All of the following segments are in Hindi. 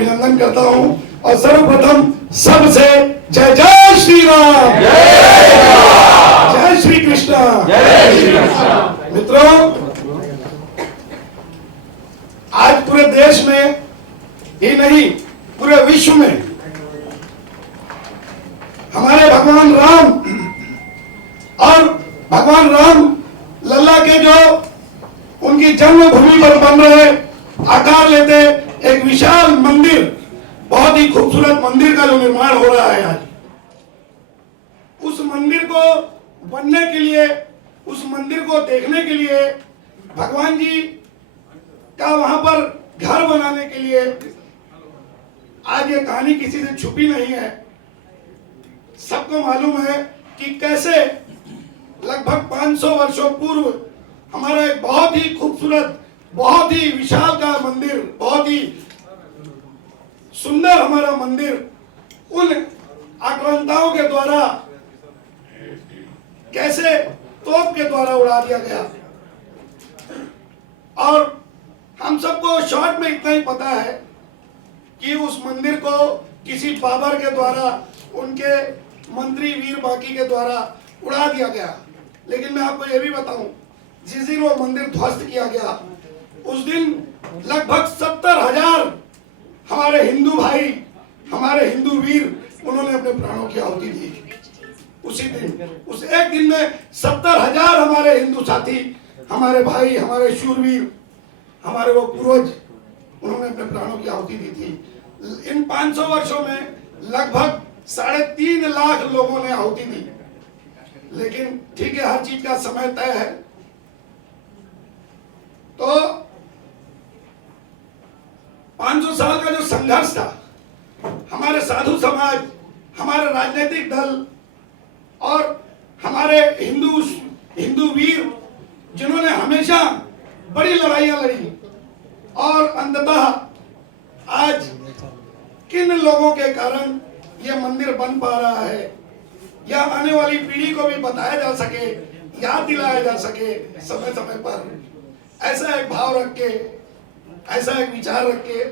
अभिनंदन करता हूं और सर्वप्रथम सबसे जय जय श्री राम, जय श्री कृष्ण। मित्रों, आज पूरे देश में ही नहीं पूरे विश्व में हमारे भगवान राम और भगवान राम लल्ला के जो उनकी जन्मभूमि पर बन रहे आकार लेते एक विशाल मंदिर, बहुत ही खूबसूरत मंदिर का जो निर्माण हो रहा है आज, उस मंदिर को बनने के लिए, उस मंदिर को देखने के लिए, भगवान जी का वहां पर घर बनाने के लिए, आज ये कहानी किसी से छुपी नहीं है। सबको मालूम है कि कैसे लगभग 500 वर्षों पूर्व हमारा एक बहुत ही खूबसूरत, बहुत ही विशाल का मंदिर, बहुत ही सुंदर हमारा मंदिर उन आक्रांताओं के द्वारा कैसे तोप के द्वारा उड़ा दिया गया। और हम सबको शॉर्ट में इतना ही पता है कि उस मंदिर को किसी बाबर के द्वारा, उनके मंत्री वीर बाकी के द्वारा उड़ा दिया गया। लेकिन मैं आपको यह भी बताऊं, जिस दिन वो मंदिर ध्वस्त किया गया, उस दिन लगभग 70,000 हमारे हिंदू भाई, हमारे हिंदू वीर, उन्होंने अपने प्राणों की आहुति दी। उसी दिन, उस एक दिन में 70,000 हमारे हिंदू साथी, हमारे भाई, हमारे शूरवीर, हमारे वो पूर्वज, उन्होंने अपने प्राणों की आहुति दी थी। इन 500 वर्षों में लगभग 3.5 लाख लोगों ने आहुति दी। लेकिन ठीक है, हर चीज का समय तय है। तो 500 साल का जो संघर्ष था, हमारे साधु समाज, हमारे राजनीतिक दल और हमारे हिंदू वीर, जिन्होंने हमेशा बड़ी लड़ाइयां लड़ी, और अंततः आज किन लोगों के कारण यह मंदिर बन पा रहा है, या आने वाली पीढ़ी को भी बताया जा सके, याद दिलाया जा सके समय समय पर, ऐसा एक भाव रख के, ऐसा एक विचार रख के,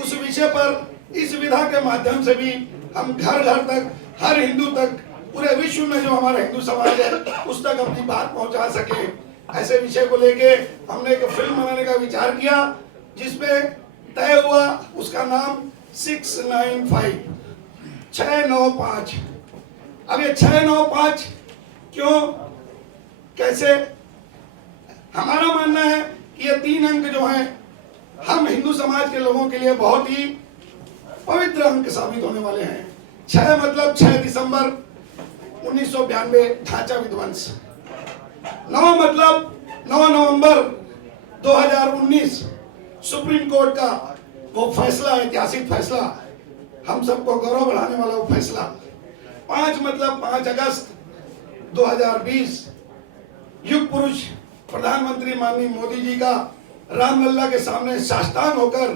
उस विषय पर इस विधा के माध्यम से भी हम घर घर तक, हर हिंदू तक, पूरे विश्व में जो हमारा हिंदू समाज है उस तक अपनी बात पहुंचा सके, ऐसे विषय को लेके हमने एक फिल्म बनाने का विचार किया, जिसमें तय हुआ उसका नाम 695, 695। अब ये 695 क्यों, कैसे? हमारा मानना है कि ये 3 अंक जो हैं, हम हिंदू समाज के लोगों के लिए बहुत ही पवित्र अंक साबित होने वाले हैं। 6 मतलब 6 दिसंबर 1992 ढांचा विध्वंस। 9 मतलब 9 नवंबर 2019 सुप्रीम कोर्ट का वो फैसला, ऐतिहासिक फैसला, हम सबको गौरव बढ़ाने वाला वो फैसला। 5 मतलब 5 अगस्त 2020 युग पुरुष प्रधानमंत्री माननीय मोदी जी का रामलला के सामने साष्टांग होकर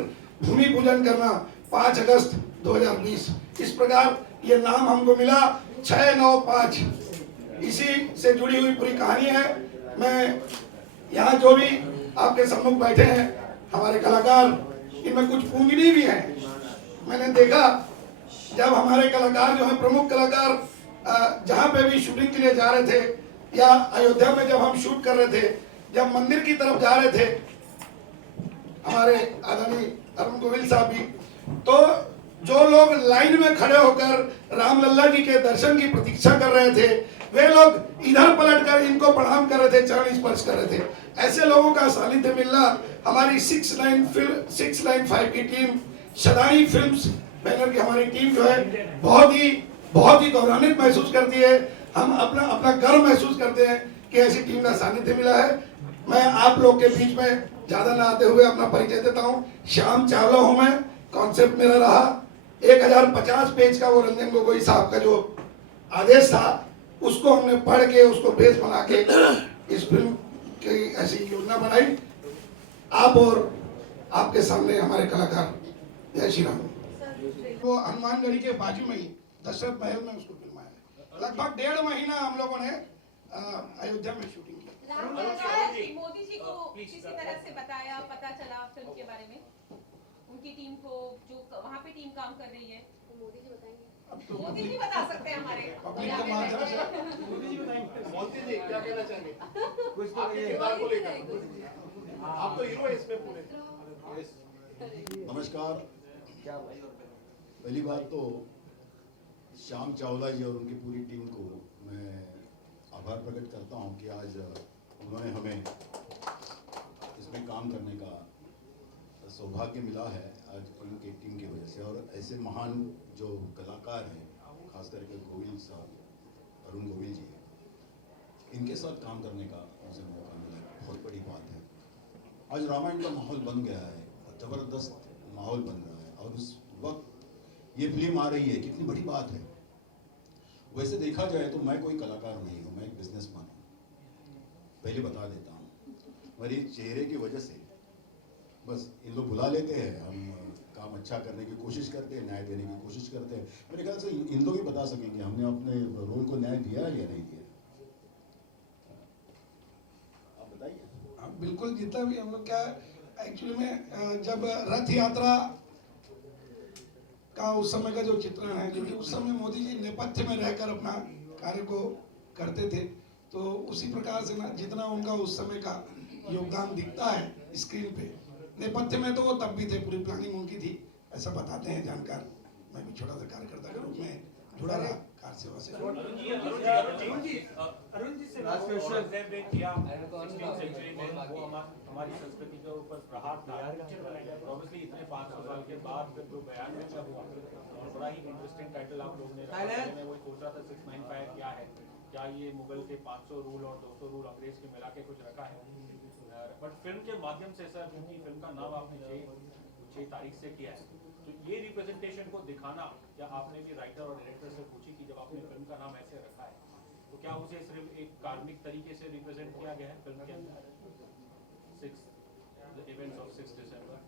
भूमि पूजन करना, 5 अगस्त 2020। इस प्रकार ये नाम हमको मिला 695। इसी से जुड़ी हुई पूरी कहानी है। मैं यहाँ जो भी आपके सम्मुख बैठे हैं हमारे कलाकार, इनमें कुछ पूंगनी भी हैं। मैंने देखा जब हमारे कलाकार जो हैं, प्रमुख कलाकार जहाँ पे भी शूटिंग के लिए जा रहे थे, या अयोध्या में जब हम शूट कर रहे थे, जब मंदिर की तरफ जा रहे थे, हमारे आदरणीय अरुण गोविल साहब भी, तो जो लोग लाइन में खड़े होकर रामलला जी के दर्शन की प्रतीक्षा कर रहे थे, वे लोग इधर पलटकर इनको प्रणाम कर रहे थे, चरण स्पर्श कर रहे थे। ऐसे लोगों का सानिध्य मिलना हमारी 695 की टीम, शदाई फिल्म्स बैनर की हमारी टीम जो है बहुत ही गौरवान्वित महसूस करती है। हम अपना गर्व महसूस करते हैं कि ऐसी टीम का सानिध्य मिला है। मैं आप लोग के बीच में ज्यादा ना आते हुए अपना परिचय देता हूँ। श्याम चावला हूँ मैं। कॉन्सेप्ट मेरा रहा 1050 पेज का वो रंजन गोगोई साहब का जो आदेश था, उसको हमने पढ़ के, उसको बेस बना के इस फिल्म की ऐसी योजना बनाई। आप और आपके सामने हमारे कलाकार। जय श्री राम। वो हनुमानगढ़ी के बाजू में ही दशरथ महल में उसको फिल्माया। लगभग 1.5 महीना हम लोगों ने अयोध्या में शूटिंग की। मोदी जी को किसी तरह से बताया, पता चला फिल्म के बारे में? उनकी टीम को, जो वहाँ पे टीम काम कर रही है? मोदी जी बताएंगे। मोदी जी बता सकते हैं हमारे। पब्लिक के माध्यम से मोदी जी बताएंगे। मोदी जी क्या कहना चाहेंगे कुछ तो आपके किरदार को लेकर? आप तो हीरो है इसमें पूरे। नमस्कार। पहली बात तो श्याम चावला जी और उनकी पूरी टीम को मैं आभार प्रकट करता हूं कि आज उन्होंने हमें इसमें काम करने का सौभाग्य मिला है आज उनकी टीम की वजह से। और ऐसे महान जो कलाकार हैं, खास करके गोविल साहब, अरुण गोविल जी, इनके साथ काम करने का मुझे मौका मिला, बहुत बड़ी बात है। आज रामायण का माहौल बन गया है, ज़बरदस्त माहौल बन रहा है और उस वक्त ये फिल्म आ रही है, कितनी बड़ी बात है। वैसे देखा जाए तो मैं कोई कलाकार नहीं हूँ, मैं एक बिजनेसमैन हूँ, पहले बता देता हूँ। मेरे चेहरे की वजह से बस इन लोग बुला लेते हैं, हम काम अच्छा करने की कोशिश करते हैं, न्याय देने की कोशिश करते हैं। मेरे ख्याल से इन लोग ही बता सकेंगे हमने अपने रोल को न्याय दिया या नहीं दिया। आप बताइए। बिल्कुल, जितना भी हम लोग क्या एक्चुअली में जब रथ यात्रा का उस समय का जो चित्रण है, क्योंकि उस समय मोदी जी नेपथ्य में रहकर अपना कार्य को करते थे, तो उसी प्रकार से ना जितना उनका उस समय का योगदान दिखता है स्क्रीन पे, नेपथ्य में तो वो तब भी थे, पूरी प्लानिंग उनकी थी, ऐसा बताते हैं जानकार। मैं भी छोटा सा कार्यकर्ता के रूप में जुड़ा रहा कार सेवा से। अरुण जी से लास्ट क्वेश्चन किया 16th सेंचुरी में वो हमारी संस्कृति के ऊपर प्रहार था। ऑब्वियसली इतने 500 साल के बाद फिर जो 92 में हुआ, और बड़ा ही इंटरेस्टिंग टाइटल आप लोगों ने रखा। मैं वही सोच रहा था 695 क्या है, क्या ये मुगल के 500 रूल और 200 रूल अंग्रेज के मिला के कुछ रखा है। बट फिल्म के माध्यम से सर, क्योंकि फिल्म का नाम आपने 6 तारीख से किया है, तो ये रिप्रेजेंटेशन को दिखाना, क्या आपने भी राइटर और डायरेक्टर से पूछी कि जब आपने फिल्म का नाम ऐसे रखा है तो क्या उसे सिर्फ एक कार्मिक तरीके से रिप्रेजेंट किया गया है फिल्म के अंदर, 6 इवेंट्स ऑफ 6 दिसंबर?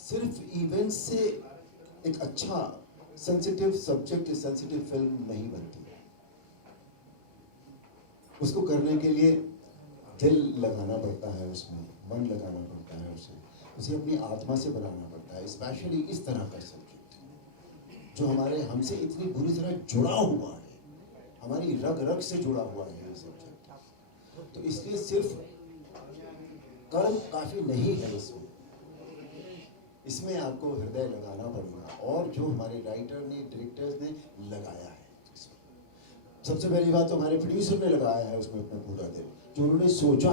सिर्फ इवेंट से एक अच्छा सेंसिटिव सब्जेक्ट, सेंसिटिव फिल्म नहीं बनती। उसको करने के लिए दिल लगाना पड़ता है, उसमें मन लगाना पड़ता है, उसे अपनी आत्मा से बनाना पड़ता है। स्पेशली इस तरह का सब्जेक्ट जो हमारे हमसे इतनी बुरी तरह जुड़ा हुआ है, हमारी रग रग से जुड़ा हुआ है ये सब्जेक्ट। तो इसलिए सिर्फ कर्म काफी नहीं है, इसमें आपको हृदय लगाना पड़ेगा, और जो हमारे राइटर ने, डायरेक्टर्स ने लगाया है। सबसे पहली बात तो हमारे प्रोड्यूसर ने लगाया है उसमें अपना पूरा दिल, जो उन्होंने सोचा।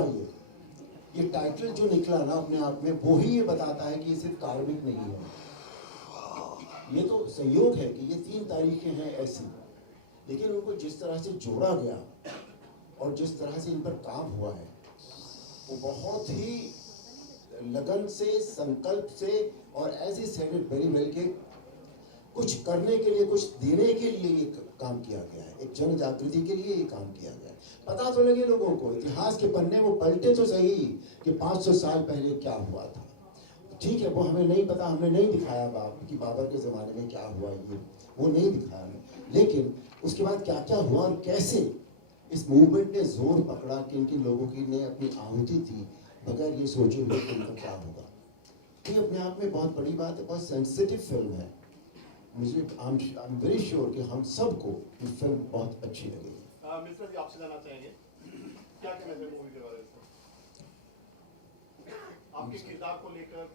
ये टाइटल जो निकला ना अपने आप में, वो ही ये बताता है कि ये सिर्फ कार्मिक नहीं है, ये तो संयोग है कि ये 3 तारीखें हैं ऐसी, लेकिन उनको जिस तरह से जोड़ा गया और जिस तरह से इन पर काम हुआ है, वो बहुत ही लगन से, संकल्प से, और as I said it very well के कुछ करने के लिए, कुछ देने के लिए ये काम किया गया है, एक जन जागृति के लिए ये काम किया गया है। पता तो लगे लोगों को, इतिहास के पन्ने वो पलटे तो सही कि 500 साल पहले क्या हुआ था। ठीक है, वो हमें नहीं पता, हमने नहीं दिखाया कि बाबर के ज़माने में क्या हुआ, ये वो नहीं दिखाया हमें, लेकिन उसके बाद क्या क्या हुआ और कैसे इस मूवमेंट ने जोर पकड़ा, किन किन लोगों की ने अपनी आहुति दी बगैर ये सोचे हुए कि उनका क्या होगा। ये अपने आप में बहुत बड़ी बात है, बहुत सेंसिटिव फिल्म है। मुझे आई एम वेरी श्योर कि हम सबको ये फिल्म बहुत अच्छी लगेगी। मिश्रा जी आपसे जानना चाहेंगे क्या कहना है मूवी के बारे में, आपके किरदार को लेकर?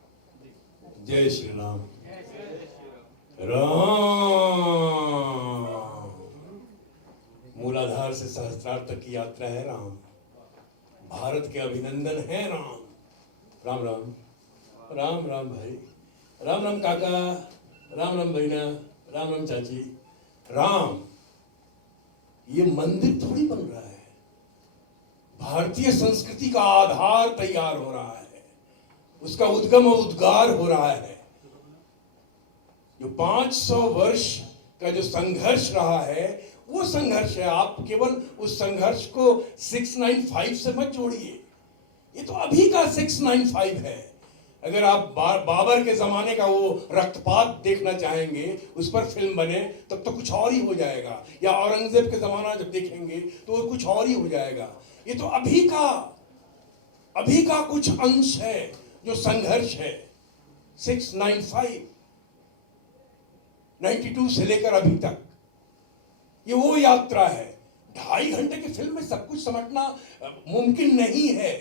जय श्री राम। राम मूलाधार से सहस्त्रार्थ तक की यात्रा है राम, भारत के अभिनंदन है राम। राम राम राम राम भाई, राम राम काका, राम राम बहना, राम राम चाची। राम, ये मंदिर थोड़ी बन रहा है, भारतीय संस्कृति का आधार तैयार हो रहा है, उसका उद्गम और उद्गार हो रहा है। जो 500 वर्ष का जो संघर्ष रहा है वो संघर्ष है। आप केवल उस संघर्ष को 695 से मत जोड़िए, ये तो अभी का 695 है। अगर आप बाबर के जमाने का वो रक्तपात देखना चाहेंगे, उस पर फिल्म बने, तब तो कुछ और ही हो जाएगा, या औरंगजेब के जमाना जब देखेंगे तो वो कुछ और ही हो जाएगा। ये तो अभी का कुछ अंश है जो संघर्ष है। 695 92 से लेकर अभी तक ये वो यात्रा है। 2.5 घंटे की फिल्म में सब कुछ समेटना मुमकिन नहीं है,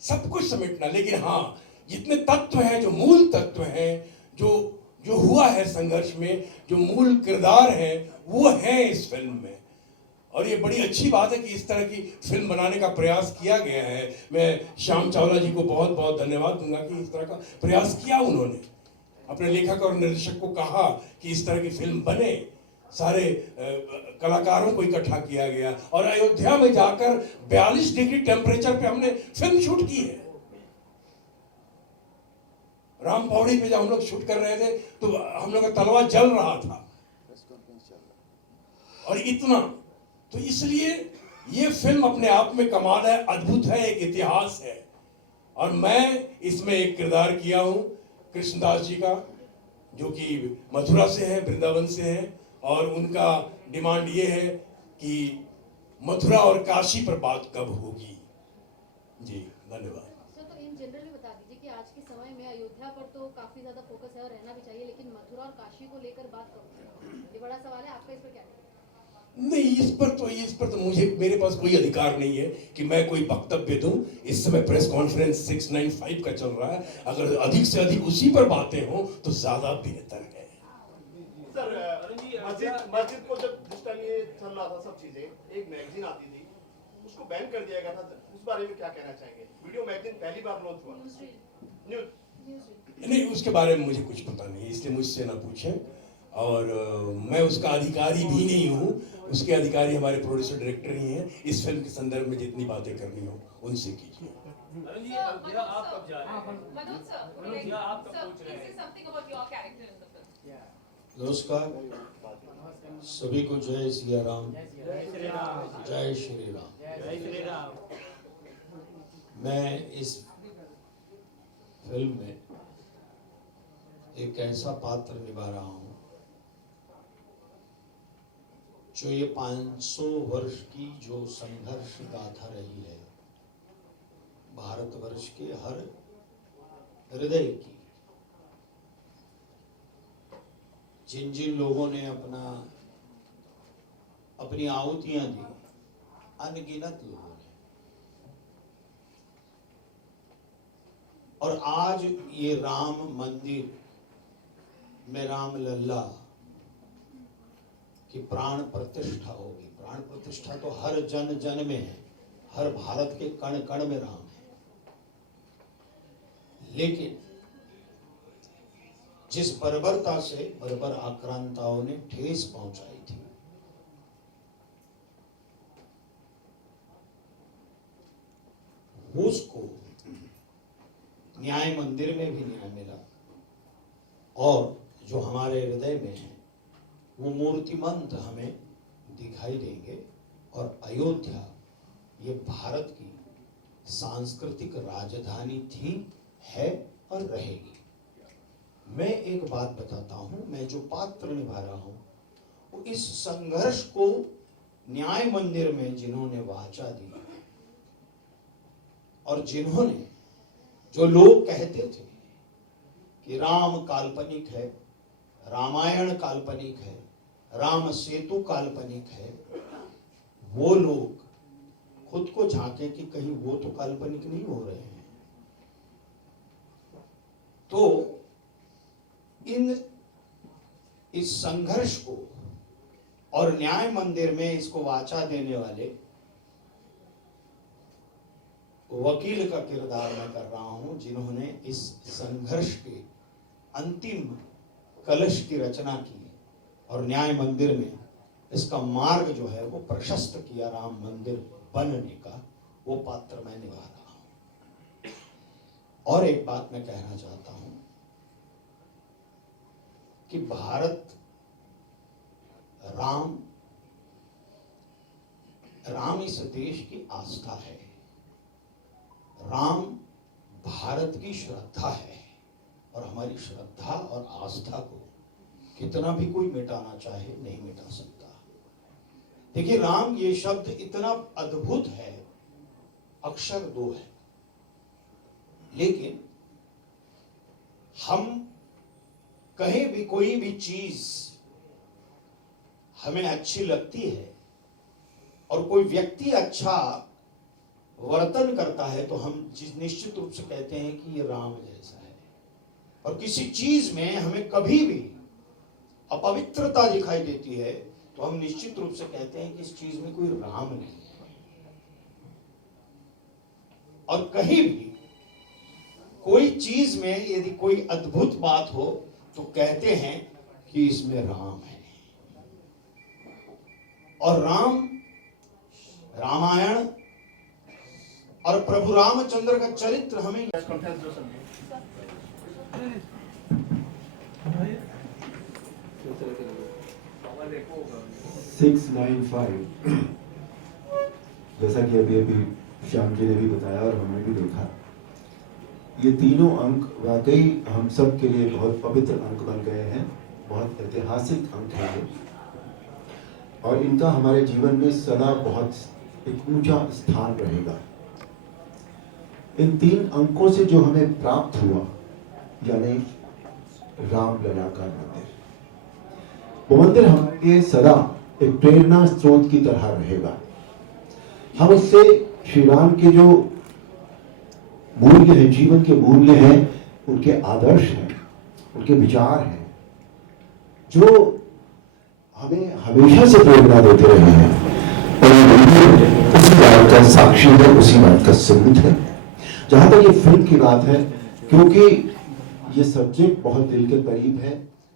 सब कुछ समेटना। लेकिन हाँ, जितने तत्व हैं, जो मूल तत्व हैं, जो हुआ है संघर्ष में, जो मूल किरदार हैं, वो हैं इस फिल्म में। और ये बड़ी अच्छी बात है कि इस तरह की फिल्म बनाने का प्रयास किया गया है। मैं श्याम चावला जी को बहुत बहुत धन्यवाद दूंगा कि इस तरह का प्रयास किया उन्होंने। अपने लेखक और निर्देशक को कहा कि इस तरह की फिल्म बने, सारे कलाकारों को इकट्ठा किया गया और अयोध्या में जाकर 42 डिग्री टेम्परेचर पे हमने फिल्म शूट की है। राम पौड़ी पे जब हम लोग शूट कर रहे थे तो हम लोग का तलवा जल रहा था, और इतना। तो इसलिए ये फिल्म अपने आप में कमाल है, अद्भुत है, एक इतिहास है। और मैं इसमें एक किरदार किया हूं कृष्णदास जी का, जो कि मथुरा से है, वृंदावन से है, और उनका डिमांड ये है कि मथुरा और काशी पर बात कब होगी। जी धन्यवाद। सर, तो इन जनरली बता दीजिए कि आज के समय में अयोध्या पर तो काफी ज्यादा फोकस है और रहना भी चाहिए, लेकिन मथुरा और काशी को लेकर बात कब होगी? ये बड़ा सवाल है, आपका इस पर क्या कहना है? नहीं, इस पर तो मुझे, मेरे पास कोई अधिकार नहीं है कि मैं कोई वक्तव्य दूं। इस समय प्रेस कॉन्फ्रेंस 695 का चल रहा है, अगर अधिक से अधिक उसी पर बातें हों तो ज्यादा बेहतर है। सर, मस्जिद को जब जिस टाइम ये चल रहा था सब चीजें, एक मैगजीन आती थी, उसको बैन कर दिया गया था, उस बारे में क्या कहना चाहेंगे? वीडियो मैगजीन पहली बार लॉन्च हुआ, न्यूज़ नहीं, उसके बारे में मुझे कुछ पता नहीं, इसलिए मुझसे ना पूछें। और मैं उसका अधिकारी भी नहीं हूँ, उसके अधिकारी हमारे प्रोड्यूसर डायरेक्टर ही हैं। इस फिल्म के संदर्भ में जितनी बातें करनी हो उनसे कीजिए। आप कब जा रहे हैं? मनोज सर, मनोज जी, आप कब पहुंच रहे हैं? please say something about your character in the film. नमस्कार, सभी को जय सिया राम, जय श्री राम। मैं इस फिल्म में एक ऐसा पात्र निभा रहा हूं जो ये 500 वर्ष की जो संघर्ष गाथा रही है भारतवर्ष के हर हृदय की, जिन जिन लोगों ने अपनी आहुतियां दी, अनगिनत लोगों ने, और आज ये राम मंदिर में राम लल्ला की प्राण प्रतिष्ठा होगी। प्राण प्रतिष्ठा तो हर जन जन में है, हर भारत के कण कण में राम है। लेकिन जिस बर्बरता से बर्बर आक्रांताओं ने ठेस पहुंचाई थी, उसको न्याय मंदिर में भी न्याय मिला, और जो हमारे हृदय में है वो मूर्तिमंत हमें दिखाई देंगे। और अयोध्या ये भारत की सांस्कृतिक राजधानी थी, है और रहेगी। मैं एक बात बताता हूं, मैं जो पात्र निभा रहा हूं वो इस संघर्ष को न्याय मंदिर में जिन्होंने वाचा दी, और जिन्होंने, जो लोग कहते थे कि राम काल्पनिक है, रामायण काल्पनिक है, राम सेतु काल्पनिक है, वो लोग खुद को झांके कि कहीं वो तो काल्पनिक नहीं हो रहे हैं। तो इस संघर्ष को और न्याय मंदिर में इसको वाचा देने वाले वकील का किरदार मैं कर रहा हूं, जिन्होंने इस संघर्ष के अंतिम कलश की रचना की और न्याय मंदिर में इसका मार्ग जो है वो प्रशस्त किया, राम मंदिर बनने का, वो पात्र मैं निभा रहा हूं। और एक बात मैं कहना चाहता हूं कि राम इस देश की आस्था है, राम भारत की श्रद्धा है, और हमारी श्रद्धा और आस्था को कितना भी कोई मिटाना चाहे नहीं मिटा सकता। देखिए, राम ये शब्द इतना अद्भुत है, अक्षर 2 है, लेकिन हम कहीं भी कोई भी चीज हमें अच्छी लगती है और कोई व्यक्ति अच्छा वर्तन करता है तो हम निश्चित रूप से कहते हैं कि ये राम जैसा है। और किसी चीज में हमें कभी भी अपवित्रता दिखाई देती है तो हम निश्चित रूप से कहते हैं कि इस चीज में कोई राम नहीं है। और कहीं भी कोई चीज में यदि कोई अद्भुत बात हो तो कहते हैं कि इसमें राम है। और राम, रामायण और प्रभु रामचंद्र का चरित्र हमें 695 जैसा कि अभी अभी श्याम जी ने भी बताया और हमने भी देखा, ये तीनों अंक वाकई हम सब के लिए बहुत पवित्र अंक बन गए हैं, बहुत ऐतिहासिक अंक हैं ये, और इनका हमारे जीवन में सदा बहुत एक ऊंचा स्थान रहेगा। इन 3 अंकों से जो हमें प्राप्त हुआ, यानी रामलला का मंदिर, वो मंदिर हमारे लिए सदा एक प्रेरणा स्रोत की तरह रहेगा। हम उससे श्री राम के जो मूल्य हैं, जीवन के मूल्य हैं, उनके आदर्श हैं, उनके विचार हैं, जो हमें हमेशा से प्रेरणा देते रहे हैं, और उसी बात का साक्षी है, उसी बात का सबूत है। जहां तक ये फिल्म की बात है, क्योंकि ये सब्जेक्ट बहुत दिल के करीब है,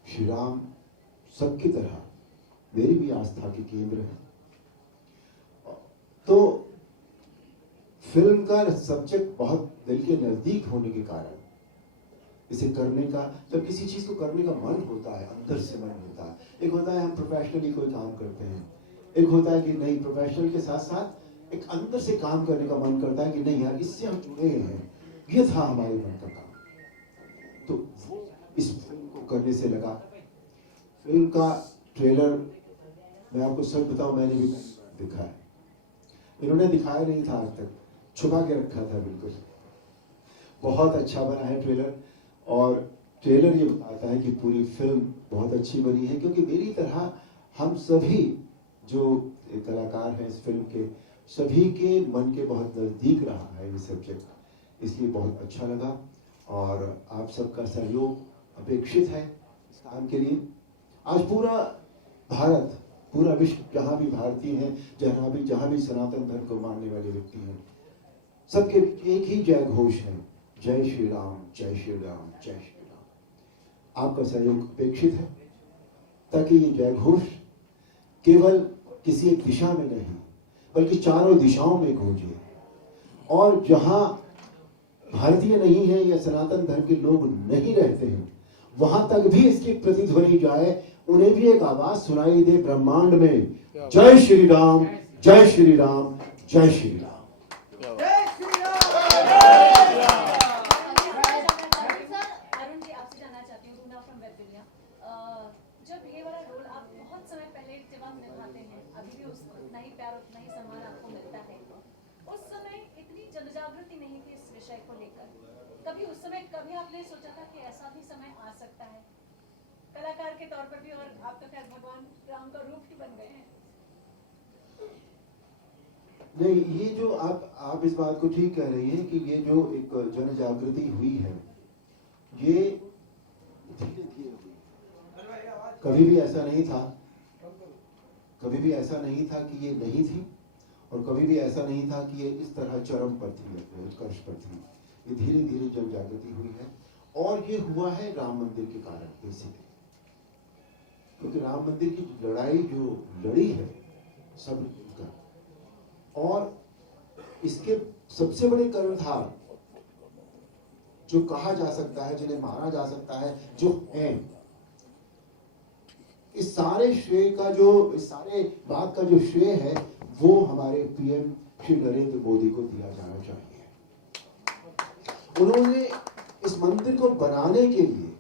श्री राम सबकी तरह मेरी भी आस्था के केंद्र है, तो फिल्म का सब्जेक्ट बहुत दिल के नजदीक होने के कारण इसे करने का, जब किसी चीज को करने का मन होता है, अंदर से मन होता है, एक होता है हम प्रोफेशनली कोई काम करते हैं, एक होता है कि नहीं प्रोफेशनल के साथ साथ एक अंदर से काम करने का मन करता है कि नहीं यार इससे हम जुड़े हैं, ये था हमारे मन का काम, तो वो इस फिल्म को करने से लगा। फिल्म का ट्रेलर मैं आपको सच बताऊं, मैंने भी देखा है, इन्होंने दिखाया नहीं था आज तक, छुपा के रखा था बिल्कुल। बहुत अच्छा बना है ट्रेलर, और ट्रेलर ये बताता है कि पूरी फिल्म बहुत अच्छी बनी है, क्योंकि मेरी तरह हम सभी जो कलाकार हैं इस फिल्म के, सभी के मन के बहुत नजदीक रहा है ये सब्जेक्ट, इसलिए बहुत अच्छा लगा। और आप सबका सहयोग अपेक्षित है इस काम के लिए। आज पूरा भारत, पूरा विश्व, जहाँ भी भारतीय हैं, जहाँ भी सनातन धर्म को मानने वाले व्यक्ति हैं, सबके एक ही जय घोष है, जय श्री राम, जय श्री राम, जय श्री राम। आपका सहयोग अपेक्षित है ताकि ये जय घोष केवल किसी एक दिशा में नहीं बल्कि चारों दिशाओं में गूंजे, और जहां भारतीय नहीं है या सनातन धर्म के लोग नहीं रहते हैं वहां तक भी इसकी प्रतिध्वनि जाए, उन्हें भी एक आवाज सुनाई दे ब्रह्मांड में, जय श्री राम, जय श्री राम, जय श्री राम। अरुण जी, आपसे जानना चाहती हूँ, रूना फ्रॉम वेब दुनिया, जब ये वाला रोल आप बहुत समय पहले जब आप निभाते हैं, अभी भी उतना ही प्यार उतना ही सम्मान आपको मिलता है, उस समय इतनी जनजागृति नहीं थी इस विषय को लेकर, कभी उस समय कभी आपने सोचा था कि ऐसा भी समय आ सकता है कलाकार के तौर पर भी, और आप तो खैर भगवान राम का रूप ही बन गए हैं। नहीं, ये जो आप इस बात को ठीक कह रही हैं कि ये जो एक जन जागृति हुई है, ये धीरे धीरे हुई, कभी भी ऐसा नहीं था, कभी भी ऐसा नहीं था कि ये नहीं थी, और कभी भी ऐसा नहीं था कि ये इस तरह चरम पर थी, उत्कर्ष पर थी। ये धीरे धीरे जन जागृति हुई है, और ये हुआ है राम मंदिर के कारण बेसिकली, क्योंकि राम मंदिर की लड़ाई जो लड़ी है सब का, और इसके सबसे बड़े कर्णधार जो कहा जा सकता है, जिन्हें माना जा सकता है, जो हैं, इस सारे श्रेय का जो, इस सारे बात का जो श्रेय है वो हमारे पीएम श्री नरेंद्र मोदी को दिया जाना चाहिए। उन्होंने इस मंदिर को बनाने के लिए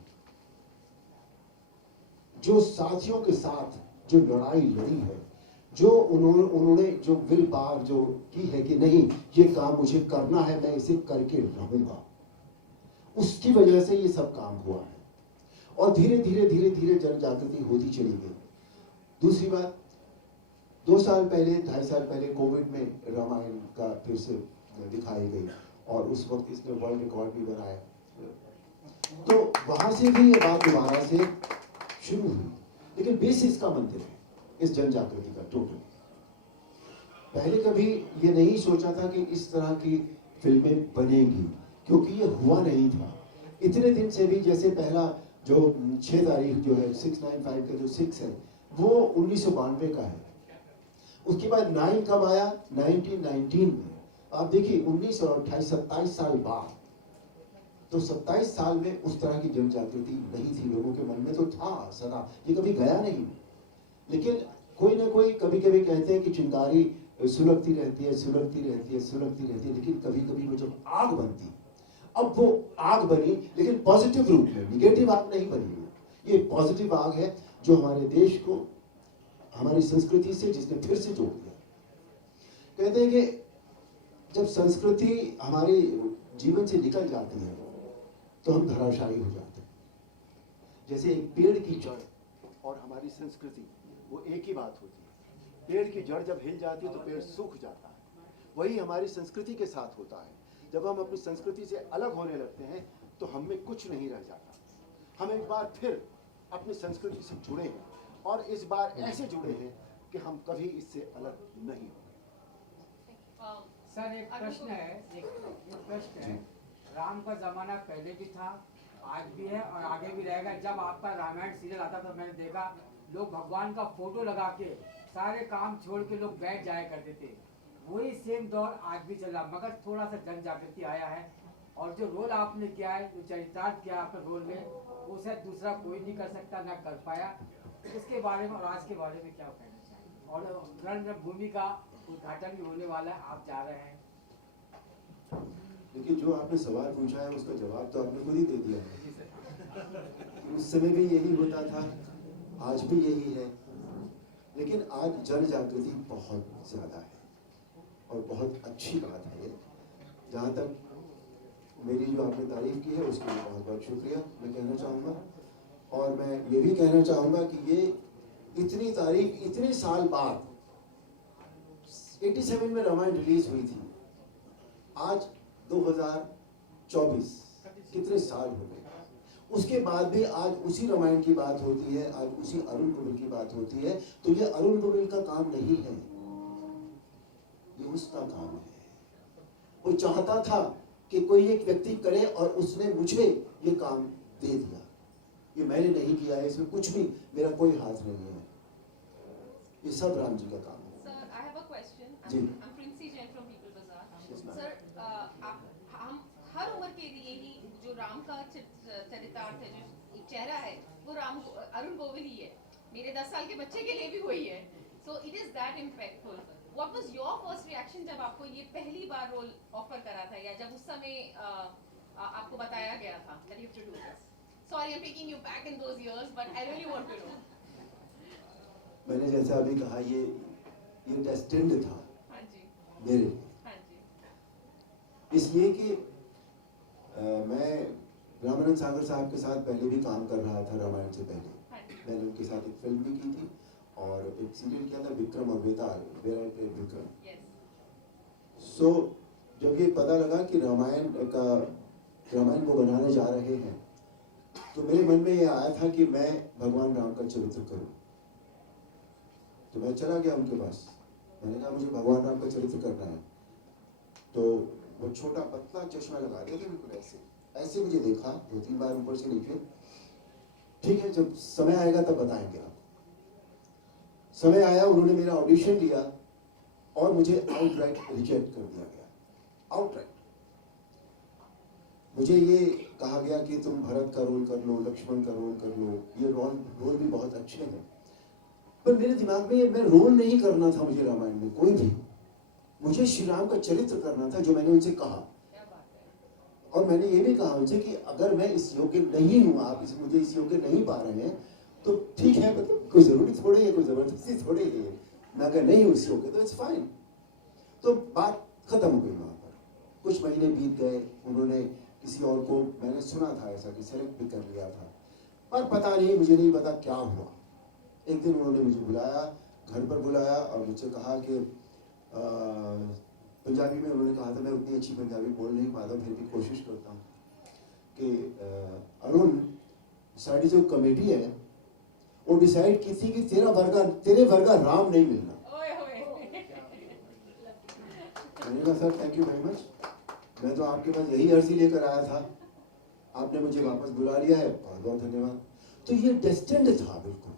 जो साथियों के साथ जो लड़ाई लड़ी है, जो उन्होंने जो विल पावर जो की है कि नहीं ये काम मुझे करना है, मैं इसे करके रहूंगा, उसकी वजह से ये सब काम हुआ है और धीरे धीरे जन जागृति होती चली गई। दूसरी बात, 2 साल पहले 2.5 साल पहले कोविड में रामायण का फिर से दिखाई गई और उस वक्त इसने वर्ल्ड रिकॉर्ड भी बनाया, तो वहां से भी ये बात दोबारा से शुरू हुई। लेकिन बेसिस का मंदिर है इस जन जागृति का टोटल। पहले कभी ये नहीं सोचा था कि इस तरह की फिल्में बनेगी, क्योंकि ये हुआ नहीं था इतने दिन से भी। जैसे पहला जो 6 तारीख जो है 695 का जो 6 है वो 1992 का है। उसके बाद 9 कब आया? 1919 में। आप देखिए 19 और 28 27 साल बाद, तो 27 साल में उस तरह की जन जागृति नहीं थी। लोगों के मन में तो था सदा, ये कभी गया नहीं। लेकिन कोई ना कोई कभी कभी कहते हैं कि चिंगारी सुलगती रहती है, सुलगती रहती है, सुलगती रहती है, लेकिन कभी कभी वो जब आग बनती, अब वो आग बनी लेकिन पॉजिटिव रूप में, निगेटिव आग नहीं बनी। ये पॉजिटिव आग है जो हमारे देश को हमारी संस्कृति से जिसने फिर से जोड़ दिया। कहते हैं कि जब संस्कृति हमारे जीवन से निकल जाती है तो हम धराशायी हो जाते हैं। जैसे एक पेड़ की जड़ और हमारी संस्कृति वो एक ही बात होती है। पेड़ की जड़ जब हिल जाती है तो पेड़ सूख जाता है। वही हमारी संस्कृति के साथ होता है। जब हम अपनी संस्कृति से अलग होने लगते हैं तो हम में कुछ नहीं रह जाता। हम एक बार फिर अपनी संस्कृति से जुड़े हैं और इस बार ऐसे जुड़े हैं कि हम कभी इससे अलग नहीं होंगे। सर एक प्रश्न है, राम का जमाना पहले भी था, आज भी है और आगे भी रहेगा। जब आपका रामायण सीरियल आता तो मैंने देखा लोग भगवान का फोटो लगा के सारे काम छोड़ के लोग बैठ जाया करते थे। वही सेम दौर आज भी चल रहा, मगर थोड़ा सा जन जागृति आया है और जो रोल आपने किया है, जो चरितार्थ किया आपने रोल में, वो शायद दूसरा कोई नहीं कर सकता, ना कर पाया। उसके बारे में और आज के बारे में क्या कहना चाहिए? और रणभूमि का उद्घाटन भी होने वाला है, आप जा रहे हैं। देखिए, जो आपने सवाल पूछा है उसका जवाब तो आपने खुद ही दे दिया है। उस समय भी यही होता था, आज भी यही है। लेकिन आज जन जागृति बहुत ज्यादा है और बहुत अच्छी बात है। जहाँ तक मेरी जो आपने तारीफ की है उसके लिए बहुत बहुत शुक्रिया मैं कहना चाहूँगा। और मैं ये भी कहना चाहूँगा कि ये इतनी तारीफ इतने साल बाद 87 में रामायण रिलीज हुई थी, आज 2024 कितने साल हो गए, उसके बाद भी आज उसी रामायण की बात होती है, आज उसी अरुण गोविल की बात होती है। तो ये अरुण गोविल का काम नहीं है, ये उसका काम है। वो चाहता था कि कोई एक व्यक्ति करे और उसने मुझे ये काम दे दिया। ये मैंने नहीं किया है, इसमें कुछ भी मेरा कोई हाथ नहीं है, ये सब राम जी का काम है। Sir, I have a question. Ji. I'm Princey Jain from People Bazaar. Sir, हम हर उम्र के लिए ही जो राम का चरितार्थ है, जो चेहरा है, वो राम अरुण गोविल ही है। मेरे 10 साल के बच्चे के लिए भी वही है। So it is that impactful. What was your first reaction जब आपको ये पहली बार रोल ऑफर करा था, या जब उस समय आपको बताया गया था that you have to do this? Sorry, I'm taking you back in those years, but I really want to know. मैंने जैसा अभी कहा, ये डेस्टिन्ड था हाँ जी, मेरे लिए, हाँ जी, इसलिए कि मैं रामानंद सागर साहब के साथ पहले भी काम कर रहा था रामायण से पहले। हाँ जी, मैंने उनके साथ एक फिल्म भी की थी और एक सीरियल किया था विक्रम और Betaal, where I played Vikram. yes. So जब ये पता लगा कि रामायण को बनाने जा रहे हैं, तो मेरे मन में ये आया था कि मैं भगवान राम का चरित्र करूं। तो मैं चला गया उनके पास, मैंने कहा मुझे भगवान राम का चरित्र करना है। तो वो छोटा पतला चश्मा लगा दिया था, बिल्कुल ऐसे मुझे देखा 2-3 बार ऊपर से नीचे। ठीक है, जब समय आएगा तब बताएंगे आप। समय आया, उन्होंने मेरा ऑडिशन लिया और मुझे आउटराइट रिजेक्ट कर दिया गया, आउटराइट। मुझे ये कहा गया कि तुम भरत का रोल कर लो, लक्ष्मण का रोल कर लो, ये रोल भी बहुत अच्छे हैं। पर मेरे दिमाग में मैं रोल नहीं करना था मुझे रामायण में कोई भी, मुझे श्री राम का चरित्र करना था, जो मैंने उनसे कहा। और मैंने ये भी कहा उनसे कि अगर मैं इस योग्य नहीं हूँ, आप मुझे इस योग्य नहीं पा रहे हैं, तो ठीक है, मतलब कोई जरूरी थोड़ी है, कोई जबरदस्ती थोड़ी है। मैं अगर नहीं हूँ इस योग्य तो इट्स फाइन। तो बात खत्म हो गई वहां पर। कुछ महीने बीत गए, उन्होंने किसी और को मैंने सुना था ऐसा कि सेलेक्ट भी कर लिया था, पर पता नहीं, मुझे नहीं पता क्या हुआ। एक दिन उन्होंने मुझे बुलाया, घर पर बुलाया और मुझसे कहा कि पंजाबी में उन्होंने कहा था, मैं उतनी अच्छी पंजाबी बोल नहीं पाता, फिर भी कोशिश करता हूँ कि अरुण, साड़ी जो कमेटी है वो डिसाइड की थी कि तेरे वर्गा राम नहीं मिलना। मैंने कहा sir thank you very much, मैं तो आपके पास यही अर्जी लेकर आया था, आपने मुझे वापस बुला लिया है, बहुत बहुत धन्यवाद। तो ये डेस्टिन्ड था बिल्कुल।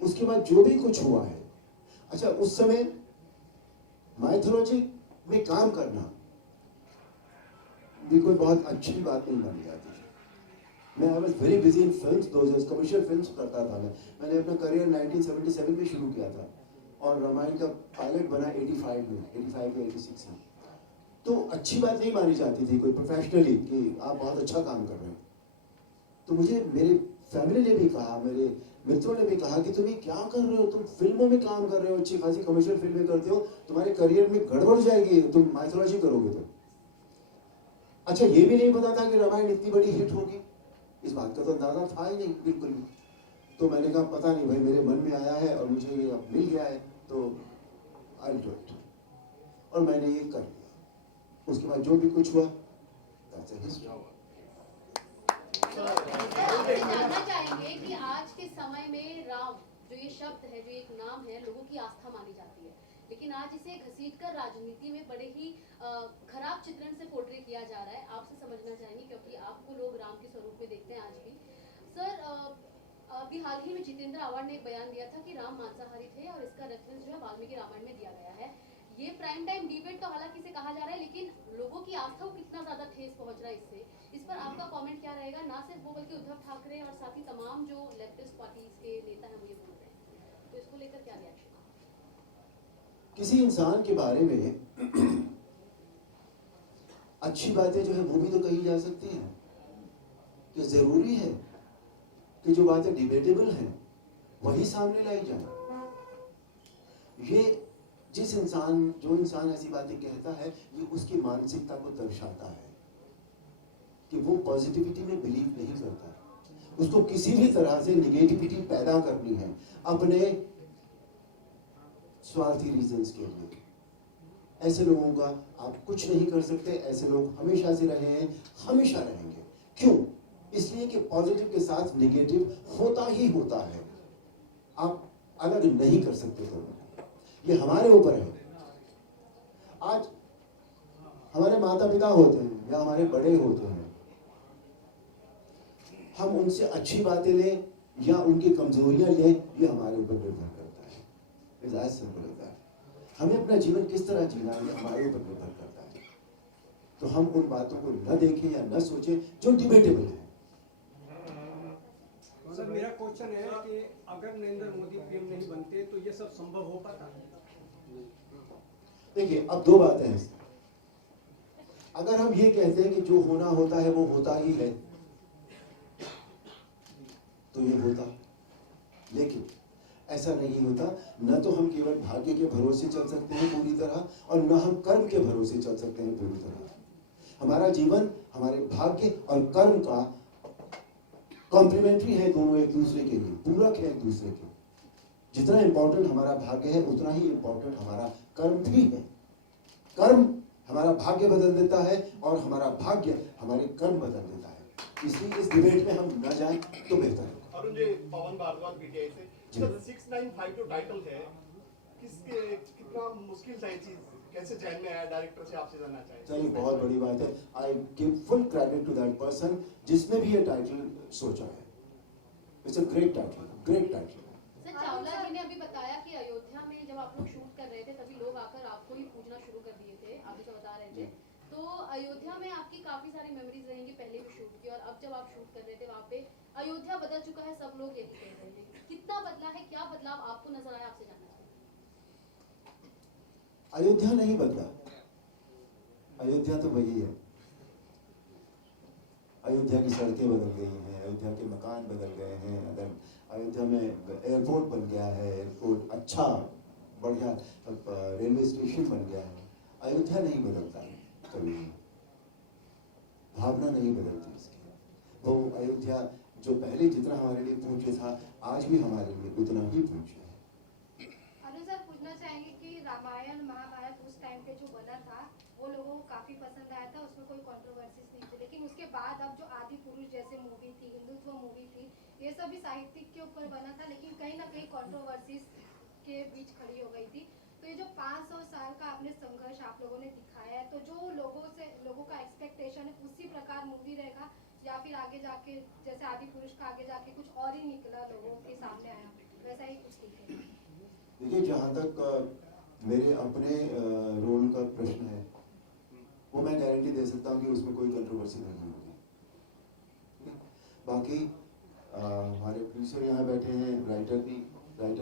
उसके बाद जो भी कुछ हुआ है, अच्छा उस समय माइथोलॉजी में काम करना भी कोई बहुत अच्छी बात नहीं मानी जाती है। मैं I was very busy in films, those commercial films करता था मैंने अपना करियर 1977 में शुरू किया था और रामायण का पायलट बना 85 या 86 में। तो अच्छी बात नहीं मानी जाती थी कोई प्रोफेशनली कि आप बहुत अच्छा काम कर रहे हो। तो मुझे मेरे फैमिली ने भी कहा, मेरे मित्रों ने भी कहा कि तुम ये क्या कर रहे हो, तुम फिल्मों में काम कर रहे हो, अच्छी खासी कमर्शियल फिल्में करते हो, तुम्हारे करियर में गड़बड़ जाएगी, तुम माइथोलॉजी करोगे तो। अच्छा ये भी नहीं पता था कि रामायण इतनी बड़ी हिट होगी, इस बात का तो अंदाजा था ही नहीं बिल्कुल भी। तो मैंने कहा पता नहीं भाई, मेरे मन में आया है और मुझे ये अब मिल गया है तो आई डू इट, और मैंने ये कर लिया। उसके बाद जो भी कुछ हुआ that's a history. जानना चाहेंगे कि आज के समय में राम जो ये शब्द है, जो एक नाम है, लोगों की आस्था मानी जाती है, लेकिन आज इसे घसीटकर राजनीति में बड़े ही खराब चित्रण से पोर्ट्रे किया जा रहा है। आपसे समझना चाहेंगे क्योंकि आपको लोग राम के स्वरूप में देखते हैं आज भी। सर अभी हाल ही में जितेंद्र आवाड ने एक बयान दिया था कि राम मांसाहारी थे और इसका रेफरेंस जो है वाल्मीकि रामायण में दिया गया है। ये प्राइम टाइम डिबेट तो हालांकि इसे कहा जा रहा है, लेकिन लोगों की आस्था को कितना ज्यादा ठेस पहुंच रहा है इससे, इस पर आपका कमेंट क्या रहेगा? ना सिर्फ वो बल्कि उद्धव ठाकरे और साथ ही तमाम जो लेफ्टिस्ट पार्टीज के नेता हैं वो ये बोल रहे हैं, तो इसको लेकर क्या रिएक्शन? किसी इंसान के बारे में अच्छी बातें जो है वो भी तो कही जा सकती हैं। कि जरूरी है कि जो बातें डिबेटेबल हैं वही सामने लाई जाए। ये जो इंसान ऐसी बातें कहता है, ये उसकी मानसिकता को दर्शाता है कि वो पॉजिटिविटी में बिलीव नहीं करता। उसको किसी भी तरह से निगेटिविटी पैदा करनी है अपने स्वार्थी रीजंस के लिए। ऐसे लोगों का आप कुछ नहीं कर सकते। ऐसे लोग हमेशा से रहे हैं, हमेशा रहेंगे। क्यों? इसलिए कि पॉजिटिव के साथ निगेटिव होता ही होता है, आप अलग नहीं कर सकते। तो ये हमारे ऊपर है। आज हमारे माता पिता होते हैं या हमारे बड़े होते हैं, हम उनसे अच्छी बातें लें या उनकी कमजोरियां लें, ये हमारे ऊपर निर्भर करता है। It's as simple as that. हमें अपना जीवन किस तरह जीना है हमारे ऊपर निर्भर करता है। तो हम उन बातों को न देखें या न सोचें जो डिबेटेबल है। सर मेरा क्वेश्चन है कि अगर नरेंद्र मोदी पीएम नहीं बनते तो ये सब संभव हो पाता? देखिए अब दो बातें हैं। अगर हम ये कहते हैं कि जो होना होता है वो होता ही है तो ये होता, लेकिन ऐसा नहीं होता। न तो हम केवल भाग्य के भरोसे चल सकते हैं पूरी तरह, और न हम कर्म के भरोसे चल सकते हैं पूरी तरह। हमारा जीवन हमारे भाग्य और कर्म का कॉम्प्लीमेंट्री है, दोनों एक दूसरे के लिए पूरक है एक दूसरे के। जितना इंपॉर्टेंट हमारा भाग्य है उतना ही इंपॉर्टेंट हमारा कर्म भी है। कर्म हमारा भाग्य बदल देता है और हमारा भाग्य हमारे कर्म बदल देता है। इसलिए इस डिबेट में हम न जाएं तो बेहतर है। अरुण जी, पवन भारद्वाज पीटीआई से, जो 695 जो टाइटल है, कितना मुश्किल था ये चीज, कैसे जहन में आया? डायरेक्टर से आपसे जानना चाहेंगे। चलिए बहुत बड़ी बात है। I give full credit to that person जिसने भी ये टाइटल सोचा है। It's a great title, great title. Sir Chawla ji ने अभी बताया कि अयोध्या में जब आप लोग शूट कर रहे थे तभी लोग आकर आपको ही पूछना शुरू कर दिए थे, आप जैसा बता रहे थे। तो अयोध्या में आपकी काफी सारी मेमोरीज रहेंगी पहले भी शूट की, और अब जब आप शूट कर रहे थे वहाँ पे अयोध्या बदल चुका है, सब लोग यही कह रहे हैं। कितना बदला है, क्या बदलाव आपको नजर आया, आपसे जानना चाहिए। अयोध्या नहीं बदला, अयोध्या तो वही है। अयोध्या की सड़कें बदल गई हैं, अयोध्या के मकान बदल गए हैं, अगर अयोध्या में एयरपोर्ट बन गया है, एयरपोर्ट अच्छा बढ़िया रेलवे स्टेशन बन गया है। अयोध्या नहीं बदलता है कभी। भावना नहीं बदलती इसकी। वो अयोध्या जो पहले जितना हमारे लिए पूज्य था, आज भी हमारे लिए उतना ही पूज्य है। अरुण सर, पूछना चाहेंगे कि रामायण महाभारत उस टाइम पे जो बना था वो लोगों को काफी पसंद आया था, उसमें कोई कंट्रोवर्सीज नहीं थी, लेकिन उसके बाद अब जो आदि पुरुष जैसे मूवी थी, हिंदुत्व मूवी थी, ये सब भी साहित्यिक के ऊपर बना था, लेकिन कहीं ना कहीं कंट्रोवर्सीज के बीच खड़ी हो गई थी। तो ये जो 500 साल का आपने संघर्ष आप लोगों ने दिखाया है, तो जो लोगों का एक्सपेक्टेशन है उसी प्रकार मूवी रहेगा, या फिर आगे जाके जैसे आदि पुरुष का आगे जाके कुछ और ही निकला, लोगों के सामने आया, वैसा ही कुछ दिखेगा? देखिए, जहाँ तक मेरे अपने रोल का प्रश्न है, वो मैं गारंटी दे सकता हूँ कि उसमें कोई कंट्रोवर्सी नहीं होगी। बाकी हमारे प्रोड्यूसर यहाँ बैठे हैं, राइटर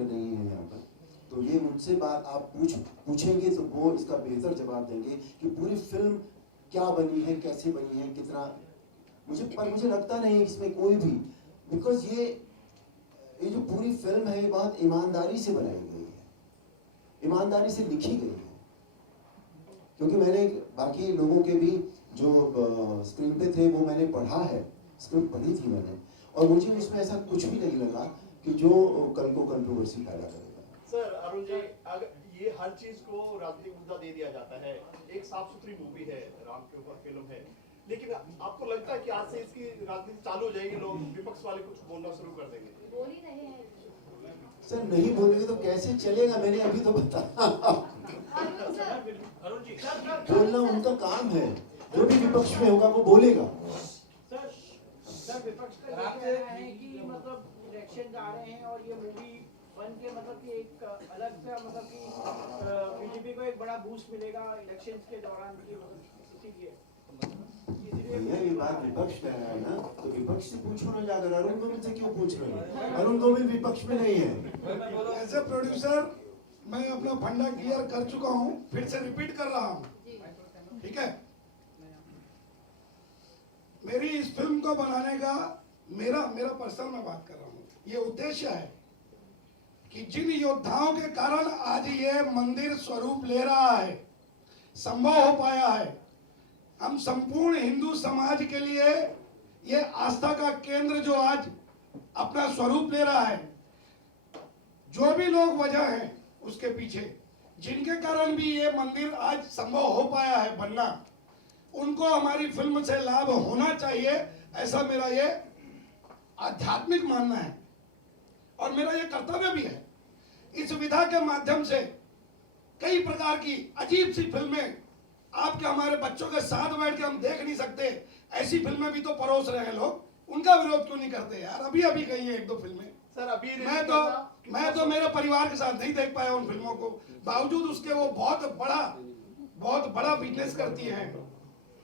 नहीं है यहाँ पर, तो ये मुझसे बात आप पूछेंगे तो वो इसका बेहतर जवाब देंगे कि पूरी फिल्म क्या बनी है, कैसे बनी है, कितना। मुझे लगता नहीं है इसमें कोई भी, बिकॉज ये जो पूरी फिल्म है ये बहुत ईमानदारी से बनाई गई है, ईमानदारी से लिखी गई है। क्योंकि मैंने बाकी लोगों के भी जो स्क्रीन पे थे वो मैंने पढ़ा है, स्क्रिप्ट पढ़ी थी मैंने, और मुझे उसमें ऐसा कुछ भी नहीं लगा कि जो कल को कंट्रोवर्सी पैदा करेगा। सर अरुण जी, अगर ये हर चीज को राजनीतिक मुद्दा दे दिया जाता है, एक साफ सुथरी मूवी है, राम के ऊपर फिल्म है, लेकिन आपको लगता है कि आज से इसकी राजनीति चालू हो जाएगी, लोग विपक्ष वाले कुछ बोलना शुरू कर देंगे? बोल ही रहे हैं सर, नहीं बोलेंगे तो कैसे चलेगा? मैंने अभी तो बताया। अरुण जी, बोलना उनका काम है, जो भी विपक्ष में होगा वो बोलेगा। सर विपक्ष का ये कहना है कि मतलब इलेक्शन आ रहे हैं और ये मूवी बन के मतलब कि एक अलग सा मतलब कि बीजेपी को एक बड़ा बूस्ट मिलेगा इलेक्शंस के दौरान की, इसीलिए भैया ये बात विपक्ष कह रहा है ना, तो विपक्ष से पूछो ना जाकर, अरुण गोविल से क्यों पूछ रहे हैं? अरुण गोविल विपक्ष में नहीं है। एज ए प्रोड्यूसर मैं अपना फंडा क्लियर कर चुका हूं, फिर से रिपीट कर रहा हूं, ठीक है? मेरी इस फिल्म को बनाने का मेरा पर्सनल मैं बात कर रहा हूं, ये उद्देश्य है कि जिन योद्धाओं के कारण आज ये मंदिर स्वरूप ले रहा है, संभव हो पाया है, हम संपूर्ण हिंदू समाज के लिए ये आस्था का केंद्र जो आज अपना स्वरूप ले रहा है, जो भी लोग वजह हैं उसके पीछे, जिनके कारण भी ये मंदिर आज संभव हो पाया है बनना, उनको हमारी फिल्म से लाभ होना चाहिए, ऐसा मेरा ये आध्यात्मिक मानना है और मेरा ये कर्तव्य भी है। इस विधा के माध्यम से कई प्रकार की अजीब सी फिल्में आपके हमारे बच्चों के साथ बैठ के हम देख नहीं सकते, ऐसी फिल्में भी तो परोस रहे हैं लोग, उनका विरोध क्यों नहीं करते यार? अभी कही है 1-2 फिल्में सर, अभी मैं तो मेरे परिवार के साथ नहीं देख पाया उन फिल्मों को, बावजूद उसके वो बहुत बड़ा बिजनेस करती हैं।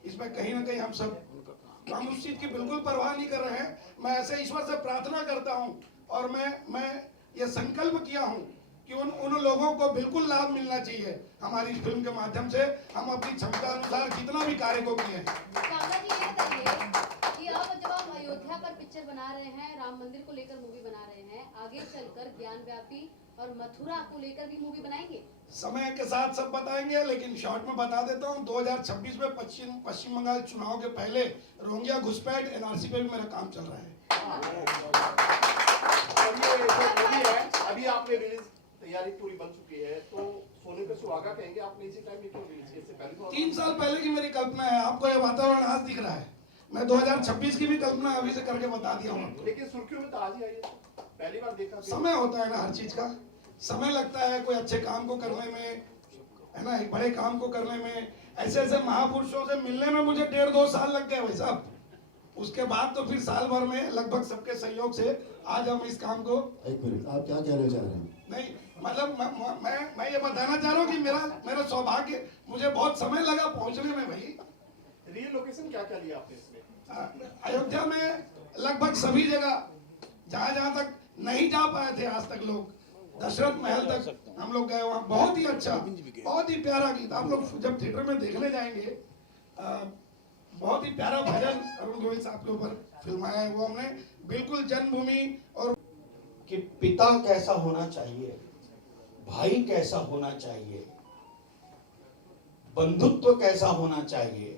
इसमें कहीं ना कहीं हम उस चीज की बिल्कुल परवाह नहीं कर रहे हैं। मैं ऐसे ईश्वर से प्रार्थना करता हूं और मैं ये संकल्प किया हूं कि उन लोगों को बिल्कुल लाभ मिलना चाहिए हमारी फिल्म के माध्यम से। हम अपनी क्षमता अनुसार जितना भी कार्य को किए हैं। कामना जी, ये बताइए कि अब जब आप अयोध्या पर पिक्चर बना रहे हैं, राम मंदिर को लेकर मूवी बना रहे हैं, आगे चलकर ज्ञान व्यापी और मथुरा को लेकर भी मूवी बनाएंगे? समय के साथ सब बताएंगे, लेकिन शॉर्ट में बता देता हूँ 2026 में पश्चिम बंगाल चुनाव के पहले रोहिंग्या घुसपैठ एनआरसी पे भी मेरा काम चल रहा है। अभी आपने रिलीज तैयारी पूरी बन चुकी है, तो सोने पे सुहागा कहेंगे आपने इसी टाइम में क्यों रिलीज किया? इससे पहले 3 साल पहले की मेरी कल्पना है, आपको ये वातावरण आज दिख रहा है। मैं 2026 की भी कल्पना अभी से करके बता दिया हूँ। लेकिन सुर्खियों में तो आज ही आई है, पहली बार देखा। समय होता है ना, हर चीज का समय लगता है, कोई अच्छे काम को करने में, है ना, एक बड़े काम को करने में। ऐसे महापुरुषों से मिलने में मुझे 1.5-2 साल लग गए भाई साहब। उसके बाद तो फिर साल भर में लगभग सबके सहयोग से आज हम इस काम को। एक मिनट, आप क्या कहना चाह रहे हैं? नहीं मतलब मैं ये बताना चाह रहा हूँ कि मेरा सौभाग्य, मुझे बहुत समय लगा पहुंचने में भाई। रियल लोकेशन क्या क्या लिया आपने इसमें? अयोध्या में लगभग सभी जगह जहाँ तक नहीं जा पाए थे आज तक लोग, दशरथ महल तक हम लोग गए। वहाँ बहुत ही अच्छा, बहुत ही प्यारा गीत, आप लोग जब थिएटर में देखने जाएंगे, बहुत ही प्यारा भजन अरुण गोविल साहब के ऊपर फिल्माया है। वो हमने बिल्कुल जन्मभूमि और कि पिता कैसा होना चाहिए, भाई कैसा होना चाहिए, बंधुत्व कैसा होना चाहिए,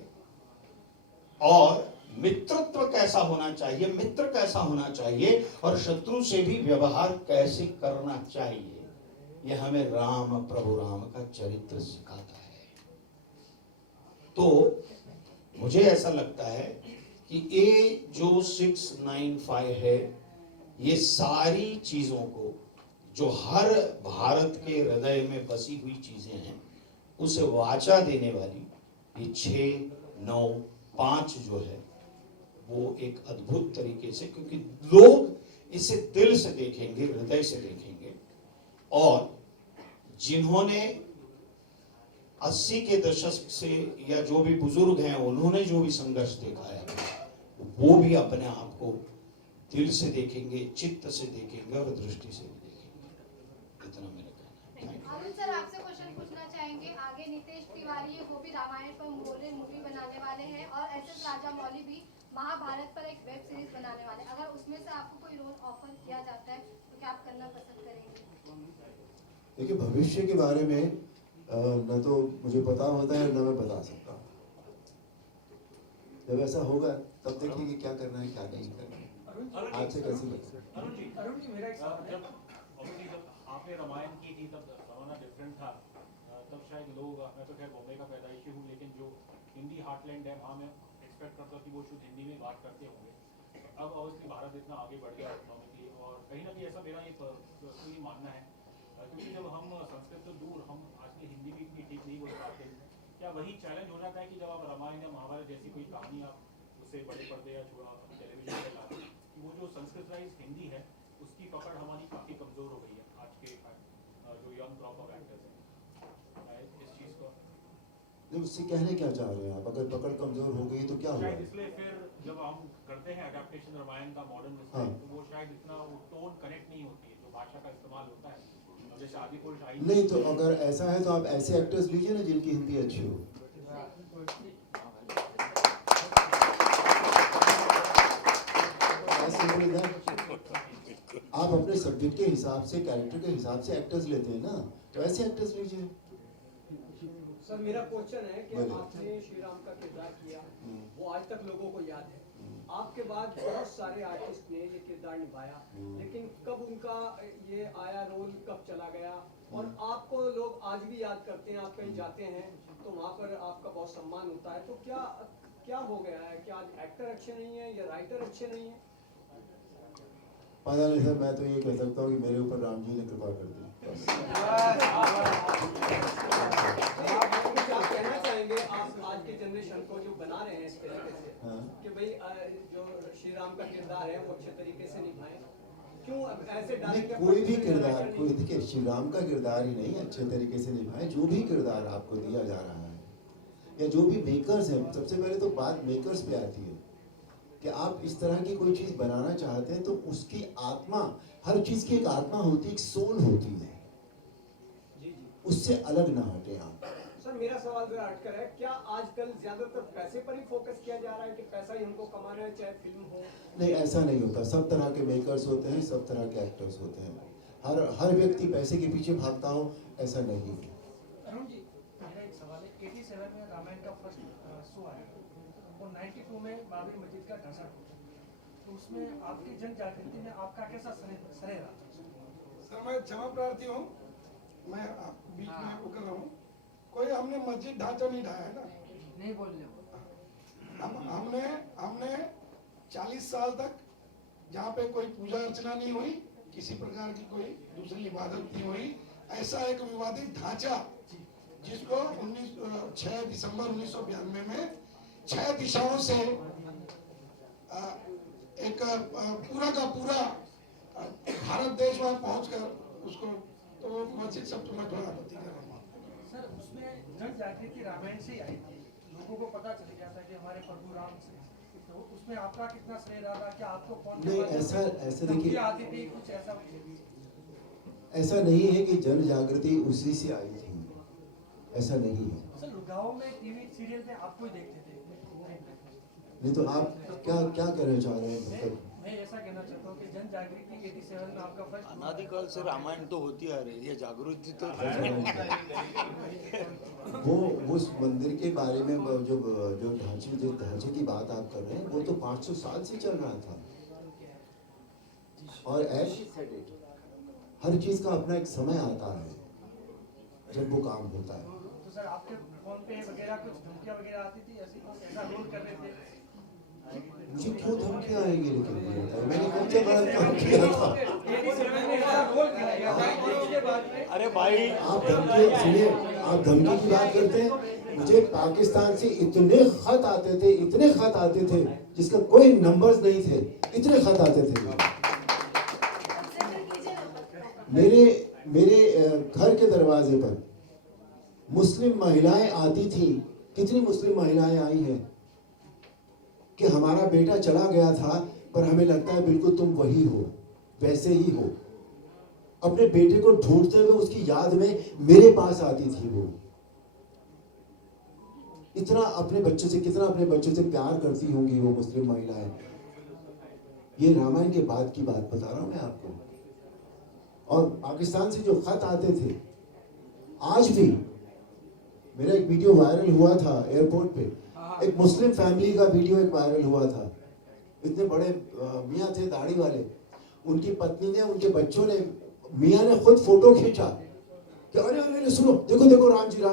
और मित्रत्व कैसा होना चाहिए, मित्र कैसा होना चाहिए, और शत्रु से भी व्यवहार कैसे करना चाहिए, यह हमें राम, प्रभु राम का चरित्र सिखाता है। तो मुझे ऐसा लगता है कि ये जो 695 है, ये सारी चीजों को, जो हर भारत के हृदय में बसी हुई चीजें हैं, उसे वाचा देने वाली ये 6, 9, 5 जो है, वो एक अद्भुत तरीके से, क्योंकि लोग इसे दिल से देखेंगे, हृदय से देखेंगे। और जिन्होंने 80 के दशक से, या जो भी बुजुर्ग हैं, उन्होंने जो भी संघर्ष देखा है, वो भी अपने आप को दिल से देखेंगे, चित्त से देखेंगे और दृष्टि से भी देखेंगे। इतना मेरा कहना है। अरुण सर, आपसे क्वेश्चन पूछना चाहेंगे। आगे नितेश तिवारी वो भी रामायण पर मूवी बनाने वाले हैं, और एस.एस. राजामौली भी महाभारत पर एक वेब सीरीज बनाने वाले हैं। अगर उसमें से आपको कोई रोल ऑफर किया जाता है तो क्या आप करना पसंद करेंगे? देखिए, भविष्य के बारे में न तो मुझे पता होता है, न मैं बता सकता। जब ऐसा होगा तब देखिए कि क्या करना है, क्या नहीं करना है। आज से कैसे बता। अरुण जी, मेरा एक सवाल है। जब आपने रामायण की थी तब जमाना डिफरेंट था, तब शायद लोग, मैं तो खैर बॉम्बे का पैदाइशी हूँ, लेकिन जो हिंदी हार्टलैंड है वहाँ मैं एक्सपेक्ट करता कि वो शुद्ध हिंदी में बात करते होंगे। अब ऑब्वियसली भारत इतना आगे बढ़ गया इकोनॉमिकली, और कहीं ना कहीं ऐसा मेरा एक पर्सनली मानना है, क्योंकि जब हम संस्कृत से दूर, हम आजकल हिंदी भी इतनी ठीक नहीं बोल पाते, क्या वही चैलेंज हो जाता है कि जब आप रामायण या महाभारत जैसी कोई कहानी आप उसे बड़े पर्दे या टेलीविजन पर लाते हैं, वो जो संस्कृतराइज हिंदी है उसकी पकड़ हमारी काफ़ी कमज़ोर हो गई है आज के जो यंग क्रॉप ऑफ एक्टर्स हैं इस चीज़ को। जब उससे कहने क्या चाह रहे हैं आप? अगर पकड़ कमजोर हो गई तो क्या होगा? इसलिए फिर जब हम करते हैं अडेप्टेशन रामायण का मॉडर्न, तो वो शायद इतना टोन कनेक्ट नहीं होती है, जो भाषा का इस्तेमाल होता है। जैसे आदि पुरुष आई नहीं, तो अगर ऐसा है तो आप ऐसे एक्टर्स लीजिए ना जिनकी हिंदी अच्छी हो। आप अपने सब्जेक्ट के हिसाब से, कैरेक्टर के हिसाब से एक्टर्स लेते हैं ना, तो ऐसे एक्टर्स लीजिए। सर, मेरा क्वेश्चन है कि आपने श्री राम का किरदार किया, वो आज तक लोगों को याद है। आपके बाद बहुत सारे आर्टिस्ट ने ये किरदार निभाया, लेकिन कब उनका ये आया रोल, कब चला गया, और आपको लोग आज भी याद करते हैं। आप कहीं जाते हैं तो वहाँ पर आपका बहुत सम्मान होता है, तो क्या हो गया है? क्या आज एक्टर अच्छे नहीं है या राइटर अच्छे नहीं है? पता नहीं सर, मैं तो ये कह सकता हूँ कि मेरे ऊपर राम जी ने कृपा कर दी। आप कहना चाहेंगे आप आज के जनरेशन को जो बना रहे हैं इस तरीके से, कि भाई जो श्री राम का किरदार है वो अच्छे तरीके से निभाएं, क्यों ऐसे डालेंगे? कोई भी किरदार, कोई देखिए, श्री राम का किरदार ही नहीं अच्छे तरीके से निभाए, जो भी किरदार आपको दिया जा रहा है, या जो भी मेकर्स हैं, सबसे पहले तो बात मेकर्स पे आती है कि आप इस तरह की कोई चीज बनाना चाहते हैं तो उसकी आत्मा, हर चीज की एक आत्मा होती है, एक सोल होती है, उससे अलग ना हटे आप। सर, मेरा सवाल जरा हटकर है, क्या आजकल ज्यादातर पैसे पर ही फोकस किया जा रहा है कि पैसा ही हमको कमाना है, चाहे फिल्म हो? नहीं, ऐसा नहीं होता। सब तरह के मेकर्स होते हैं, सब तरह के एक्टर्स होते हैं। हर व्यक्ति पैसे के पीछे भागता हो, ऐसा नहीं है। अरुण जी, मेरा एक सवाल है। 87 में रामायण का फर्स्ट शो आया और 92 में बाबरी मस्जिद का ढसा टूटा, तो उसमें आपकी जन जागृति में आपका कैसा सरे रहा? सर, मैं क्षमा प्रार्थी हूँ, मैं बीच में उकर रहा हूँ। कोई हमने मस्जिद ढांचा नहीं ढाया है ना, नहीं बोल रहे हमने 40 साल तक जहाँ पे कोई पूजा अर्चना नहीं हुई, किसी प्रकार की कोई दूसरी इबादत नहीं हुई, ऐसा एक विवादित ढांचा जिसको 6 दिसंबर 1992 में 6 दिशाओं से एक पूरा का पूरा भारत देश वहाँ पहुंचकर उसको, तो मस्जिद सब तो मैं थोड़ा आपत्ति कर रहा हूँ। सर, उसमें जन जागृति रामायण से ही आई थी, लोगों को पता चल गया था कि हमारे प्रभु राम से, तो उसमें आपका कितना श्रेय रहा? क्या आपको कौन नहीं, ऐसा देखिए, आती थी कुछ ऐसा नहीं है कि जन जागृति उसी से आई थी, ऐसा नहीं है। सर, गाँव में टीवी सीरियल में आपको ही देखते थे। नहीं तो आप क्या कहना चाह रहे हैं? मतलब मैं ऐसा कहना चाहता हूँ कि जन जागृति 87 में आपका फर्स्ट अनादिकाल से रामायण तो होती आ रही है, ये जागृति तो वो उस मंदिर के बारे में जो ढांचे की बात आप कर रहे हैं, वो तो 500 साल से चल रहा था। और हर चीज का अपना एक समय आता है जब वो काम होता है। तो सर आपके फोन पे वगैरह कुछ धमकियां वगैरह आती थी, ऐसा रोल कर रहे थे? मुझे क्यों धमकियां आएंगी? लेकिन मैंने कौन सा गलत काम किया था? अरे भाई आप धमकी सुनिए, आप धमकी की बात करते हैं। मुझे पाकिस्तान से इतने खत आते थे जिसका कोई नंबर्स नहीं थे, इतने खत आते थे। मेरे घर के दरवाजे पर मुस्लिम महिलाएं आती थी। कितनी मुस्लिम महिलाएं आई हैं कि हमारा बेटा चला गया था, पर हमें लगता है बिल्कुल तुम वही हो, वैसे ही हो। अपने बेटे को ढूंढते हुए उसकी याद में मेरे पास आती थी वो। कितना अपने बच्चों से प्यार करती होंगी वो मुस्लिम महिलाएं। ये रामायण के बाद की बात बता रहा हूं मैं आपको। और पाकिस्तान से जो खत आते थे, आज भी मेरा एक वीडियो वायरल हुआ था एयरपोर्ट पे, एक मुस्लिम फैमिली का वीडियो एक वायरल हुआ था। इतने बड़े मियाँ थे दाढ़ी वाले, उनकी पत्नी ने, उनके बच्चों ने, मियाँ ने खुद फोटो खींचा कि अरे सुनो, देखो राम जी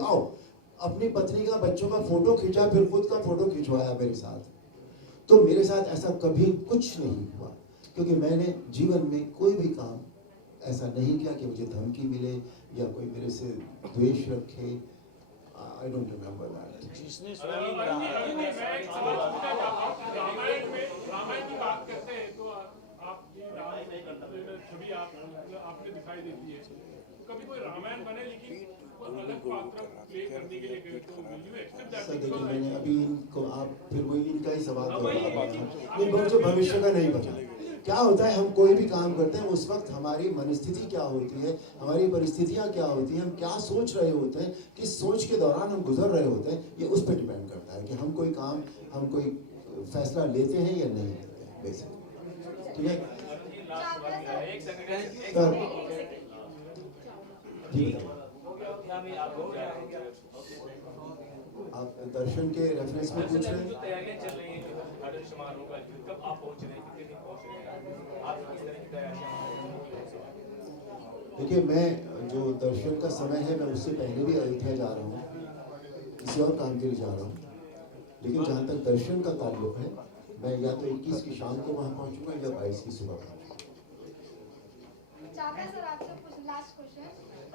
आओ। अपनी पत्नी का, बच्चों का फोटो खींचा, फिर खुद का फोटो खिंचवाया मेरे साथ। तो मेरे साथ ऐसा कभी कुछ नहीं हुआ, क्योंकि मैंने जीवन में कोई भी काम ऐसा नहीं किया कि मुझे धमकी मिले या कोई मेरे से द्वेष रखे। I don't remember that. जिसने रामायण की बात करते हैं तो आप ये छवि आपने दिखाई देती है। कभी कोई रामायण बने लेकिन अलग पात्र प्ले करने के लिए गए तो will you accept that? Sir देखिए, मैंने अभी इनको, आप फिर वही इनका ही सवाल मुझे भविष्य का नहीं पता। क्या होता है, हम कोई भी काम करते हैं उस वक्त हमारी मनस्थिति क्या होती है, हमारी परिस्थितियां क्या होती हैं, हम क्या सोच रहे होते हैं, किस सोच के दौरान हम गुजर रहे होते हैं, ये उस पर डिपेंड करता है कि हम कोई फैसला लेते हैं या नहीं लेते हैं। बेसिक ठीक है। आप दर्शन के रेफरेंस में पूछ रहे हैं? देखिए, मैं जो दर्शन का समय है, मैं उससे पहले भी अयोध्या जा रहा हूँ, किसी और काम के लिए जा रहा हूँ। लेकिन जहाँ तक दर्शन का ताल्लुक है, मैं या तो 21 की शाम को वहाँ पहुँचूंगा या 22 की सुबह पहुँचूंगा। सर आपसे कुछ लास्ट क्वेश्चन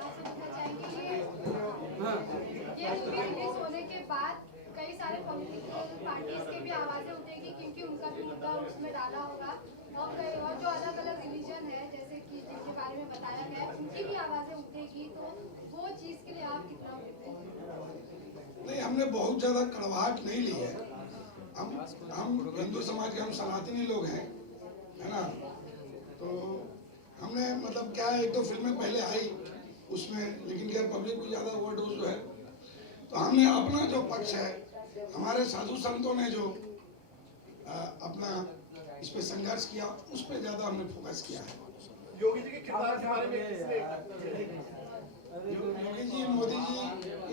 आपसे पूछना चाहेंगे, ये मूवी रिलीज होने के बाद कई सारे पॉलिटिकल पार्टीज के भी आवाजें उठेगी, क्योंकि उनका भी मुद्दा उसमें डाला होगा, और जो अलग अलग रिलीजन है जैसे कि जिनके बारे में बताया गया है, उनकी भी आवाजें उठेगी। तो वो चीज के लिए आप कितना नहीं, हमने बहुत ज्यादा कड़वाहट नहीं ली है। हम हिंदू समाज के, हम सनातनी लोग हैं, है ना। तो हमने मतलब क्या है, एक तो फिल्में पहले आई उसमें, लेकिन क्या पब्लिक को ज्यादा ओवरडोज जो है, तो हमने अपना जो पक्ष है, हमारे साधु संतों ने जो अपना इस पे संघर्ष किया, उस पे ज्यादा हमने फोकस किया है। योगी जी के किरदार के बारे में योगी जी, मोदी जी,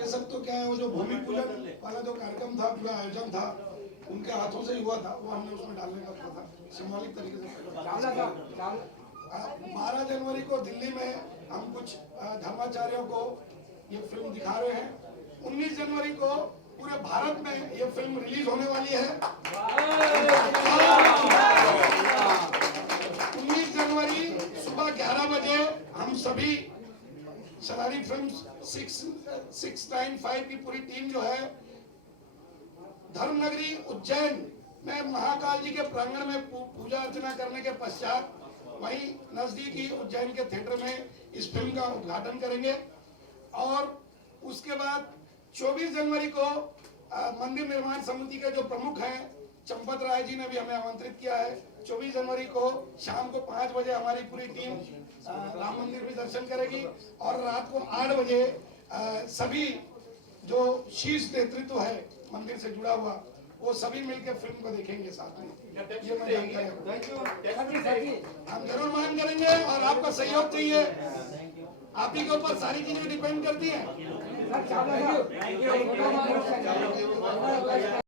ये सब तो क्या है, वो जो भूमि पूजन वाला जो कार्यक्रम था, पूरा आयोजन था, उनके हाथों से ही हुआ था, वो हमने उसमें डालने का था, सिंबॉलिक तरीके से। 12 जनवरी को दिल्ली में हम कुछ धर्माचार्यों को ये फिल्म दिखा रहे हैं। 19 जनवरी को पूरे भारत में ये फिल्म रिलीज होने वाली है। 19 जनवरी सुबह 11 बजे हम सभी सरारी फिल्म्स 695 की पूरी टीम जो है, धर्मनगरी उज्जैन में महाकाल जी के प्रांगण में पूजा अर्चना करने के पश्चात वहीं नजदीकी उज्जैन के थिएटर में इस फिल्म का उद्घाटन करेंगे। और उसके बाद 24 जनवरी को मंदिर निर्माण समिति के जो प्रमुख हैं चंपत राय जी ने भी हमें आमंत्रित किया है। 24 जनवरी को शाम को 5 बजे हमारी पूरी टीम राम मंदिर भी दर्शन करेगी, और रात को 8 बजे सभी जो शीर्ष नेतृत्व है मंदिर से जुड़ा हुआ, वो सभी मिलकर फिल्म को देखेंगे साथ में। ये मैं जानकारी हम जरूर मांग करेंगे और आपका सहयोग चाहिए। आप ही के ऊपर सारी चीजें डिपेंड करती हैं।